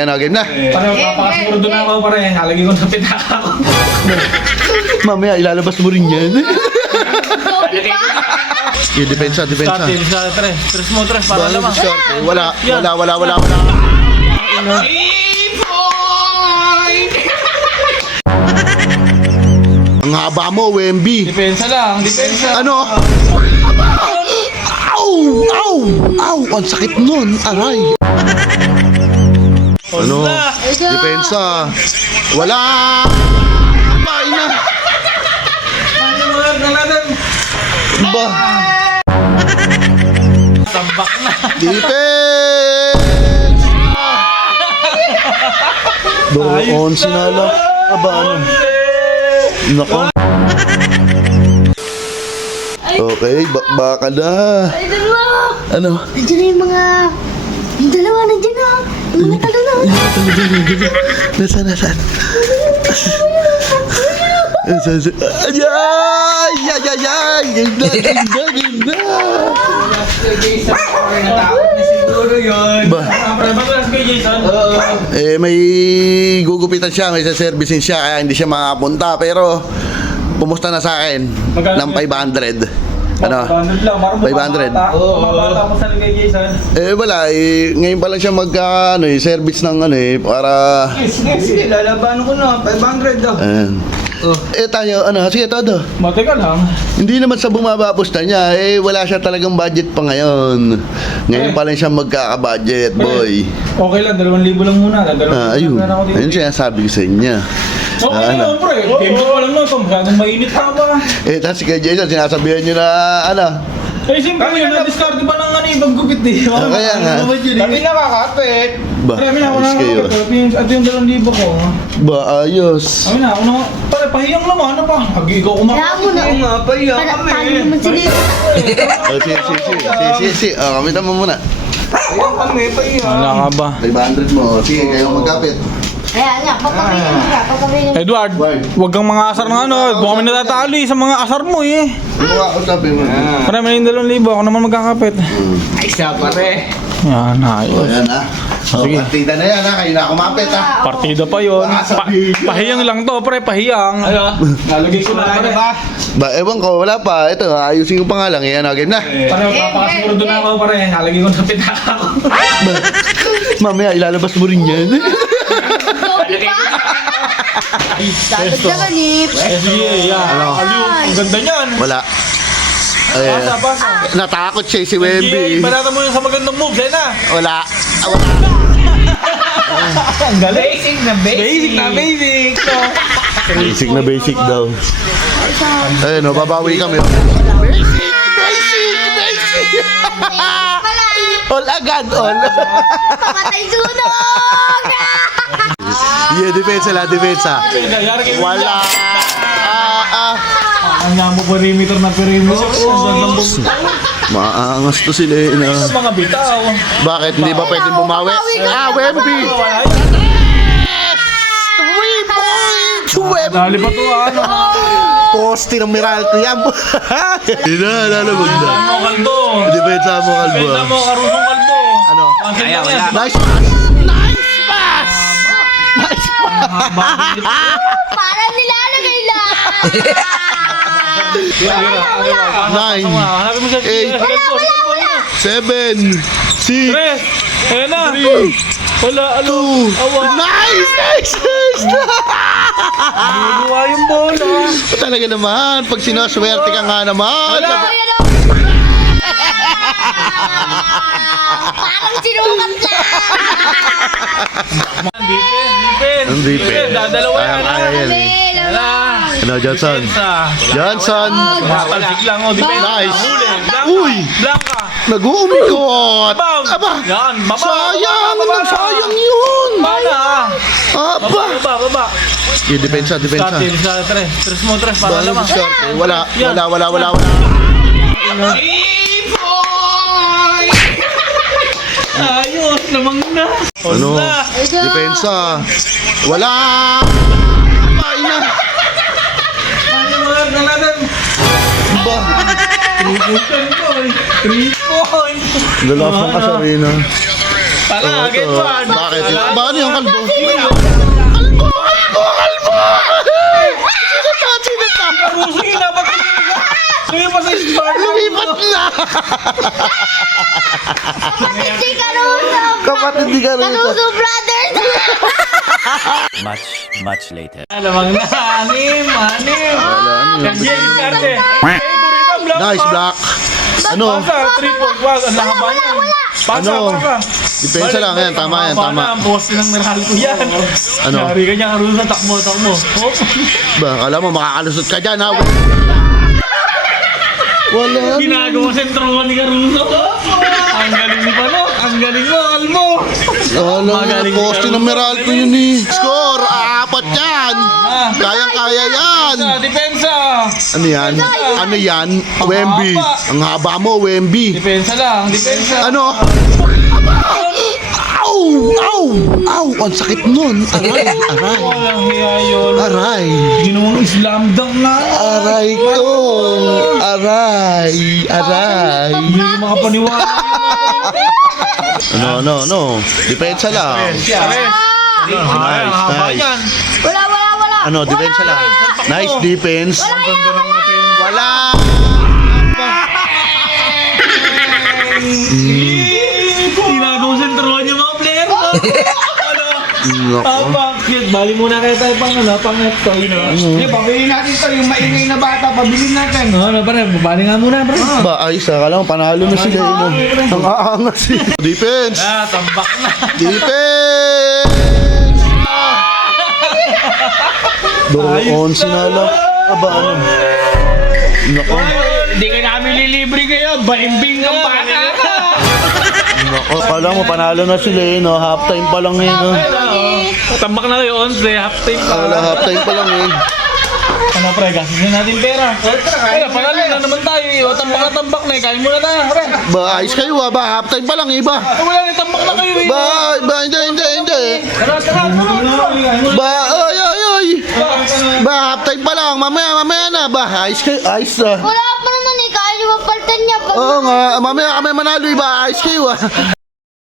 Ano, game na? Paano, papakasiguro doon ako pare. Halagay ko sa pitaka ko. Mamaya ilalabas mo rin yan. Yung depensa. Tres mo, para lamang. Wala. Ang haba mo, Wemby. Depensa lang, depensa. Ano? Au! Ang sakit nun. Aray. Ano? Depensa. Wala. Bay na. Ano mo natin? Ba? Tambak na. Depensa. Doon sinala. Aba, ano? Nako. Okay, baka na. Ay, dalawa! Ano? Nandiyan na yung mga... Yung dalawa, nandiyan na! Yung mga talo na! Nasaan? Ay! Ganda! Natakot na siguro yun. Ba? Pagkakas kay Jason. May gugupitan siya, may saservicein siya, kaya hindi siya makapunta. Pero, pumusta na sa akin ng 500. Ano? 500 lang, parang 500. Mabata ko sa kay Jason. Wala, ngayon pa lang siya service ng para... Sige, lalaban ko na. 500 daw. Ayan. Tayo, sige, todo. Mateka lang. Hindi naman sa bumabapos na niya, wala siya talagang budget pa ngayon. Ngayon pa lang siya magkaka-budget, boy. Okay lang, 2,000 lang muna. Ayun. Ayun siya sabi ko sa inyo. Okay lang, pre. Game pa lang nun. Masyadong mainit ka ba? Tapos kay Jason, sinasabihan niyo na, Siyempre yun, na-discard ba ng paggupit eh. kaya nga. Kami nakakapit. Ba, Kami na ako ayos kayo. nakakapit. At yung 2,000 ko. Ba, ayos. Kami na, ako na. Pare, pahiyang naman. Ano pa? Ikaw Kaya mo kumakapit. na! nga, pahiyang Talo naman sila! Sige. Kami tama muna. Pahiyang kami, pahiyang. Wala ka ba? 500 mo. Sige, kayo magkapit. Kaya nga, papakinggan ka, papakinggan ka. Edward, wag kang mga asar ng Huwag kami natatali sa mga asar mo eh. Ano ka usapin mo? Pare, may 2,000. Ako naman magkakapit. Ay, siya pare. Yan, ayos. Ayan Sige. Partida na yan kayo na kumapit Partida pa yun. Pahiyang lang to, pre, pahiyang. Ano? Nalagay ko na pare. Ba, ewan ko, wala pa. Ito, ayusin ko pa nga lang. Game na. Pare, papakasiguro doon ako pare. Nalagay ko sa pitaka ko. Mamaya, ilalabas mo rin yan. Dapat naman eh! Sige, yan. Ang ganda niyan. Wala. Pasa. Natakot siya si Sige, Wemby. ibalata mo yun sa magandang moves, eh na. Wala. Ang galing. Basic na basic. Basic daw. Ayun, babawi kami. Basic. All agad, all. Pamatay sunog! Depensa. Wala. Ang nga mo perimeter na perimeter. Ang gandang Maangas to sila mga bitaw. Bakit? Hindi ba pwedeng bumawi? Wemby! 3 points! Wemby! Dali pa to ano. Poste ng Meralco yan. Hindi na, lalabag na. Mo kalbo. Depensa mo, kalbo. Benta mo karusong kalbo. Ano? Kaya wala. Nice pass! Parang nilalagay lang! 9, Hanapin mo siya. 7, 6, Tres. Ayan na. Wala, 2, Nice! Buwa yung bola. Talaga naman, pag sinaswerte ka nga naman. Parang sinukat lang! Ang defense. Dadalawa yan. Kaya yan eh. Ano, Johnson? Johnson! Palsik lang, oh. Depende. Nice. Blanca. Uy! Blanca. Nag-uumikot! Bam. Aba! Yan, baba. Sayang yun! Baba. Aba! Baba. Yung depensa. Tres mo, para Bang lamang. swerte. Wala. Ayos, lamang na. Ano? Depensa. Wala! Ay na! Ano mo natin? Ba? 3 points. Lalapang ka sa arena. Tala, Ito. get one. Bakit? Bakit yung kalbo? Karuso yun, dapat lumipas sa isbaan. Lumipat na! Kapatid ni Caruso. Kapatid ni Caruso. Caruso Brothers. Much later. Alamang na, anim. Kanya yung karte. Favorite ang black. Nice block. Ano? Pasa, 3 points. Wag, ang haba niyan. Pasa, Ano? pasa. Depensa lang yan. Tama yan. Haba Tama. na, ang poste ng Meralco yan. Ano? Yari ka niya, Caruso, takbo. Oh. Ba, alam mo, makakalusot ka dyan, ha? Wala. Ginagawa sentro ni Caruso. Ang galing ni Pano. Ang galing mo, Almo. Wala. Magaling Poste ni ng Meralco yun eh. Score! Apat yan! Kayang-kaya yan! Depensa. Ano yan? Ano yan? Wemby. Ang haba mo, Wemby. Depensa lang, depensa. Ano? Ow! Ow! Ow! Ang sakit nun. Aray! Aray! Walang hiya yun. Aray! Ginawang Islam dunk na. Aray ko! Aray! Aray! Hindi ko makapaniwala. No. Depensa lang. Nice, nice. Wala. Ano, depensa lang. Nice defense. Wala! Ginagawa sentruan yung mga player mo. Nako. Tama, cute. Bali muna kayo tayo pang ito. Hindi, pabili natin to. Yung maingay na bata, pabili natin. Ano pare, bali nga muna pare. Ba, ayos ah. Kala mo, panalo na sila yun. Oh. Ang aangas eh. Defense! Ah, tambak na. Defense! Doon sinala. Aba, ano? Nako. Hindi ka namin lilibre kayo. Balimbing ng bata ka. Nako. Kala mo, panalo na sila eh. No? Half time pa lang eh. No? Tambak na kayo, 11, half time pa. Kala half time pa lang eh. Ano pre, gastusin natin pera. Kaya panalo na naman tayo. Tambak na, kain muna tayo. Pre. Ba, ayos kayo ah. Ba, half time pa lang eh. Ba, Wala na, tambak na kayo. hindi. Tara. Ba, ay. Ba, half time pa lang. Mamaya na. Ba, ayos kayo. Ayos ah. Wala pa naman eh. Kaya niyo mapalitan niya. Oo nga. Mamaya kami manalo eh. Ba, ayos kayo ah.